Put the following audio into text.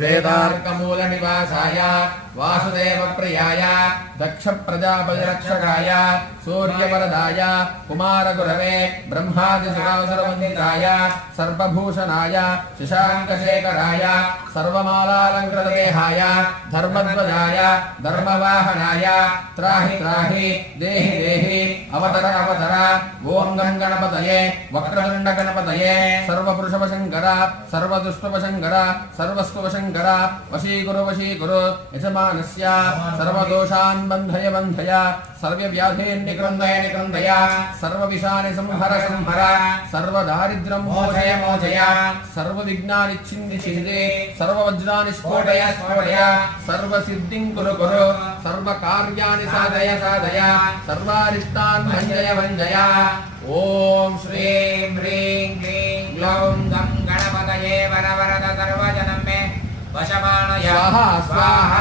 श्वेतार्कमूलनिवासाय वासुदेवप्रियाय दक्षप्रजापतिरक्षकाय सूर्यवरदाय कुमारगुरवे ब्रह्मादिसुरासुरवन्दिताय सर्वभूषणाय शशाङ्कशेखराय सर्वमालालङ्कृतदेहाय धर्मध्वजाय धर्मवाहनाय त्राहि त्राहि देहि देहि अवतर अवतर ओं गं गणपतये वक्रतुण्ड गणपतये सर्वपुरुषवशङ्कर सर्वदुष्टवशङ्कर सर्वस्तुवशङ्कर वशीकुरु वशीकुरु यजमानस्य सर्वदोषान् बन्धय बन्धय सर्वव्याधीन् निकृन्दय निकृन्दय सर्वविषाणि संहर संहर सर्वदारिद्र्यं मोचय मोचय सर्वविघ्नानि छिन्दि छिन्दि सर्ववज्राणि स्फोटय स्फोटय सर्वसिद्धिं कुरु कुरु सर्वकार्याणि साधय साधय सर्वारिष्टान् भञ्जय भञ्जय ओम श्रीं ह्रीं क्लीं ग्लौं गं गणपतये वरवरद सर्वजनं मे वशमानय स्वाहा स्वाहा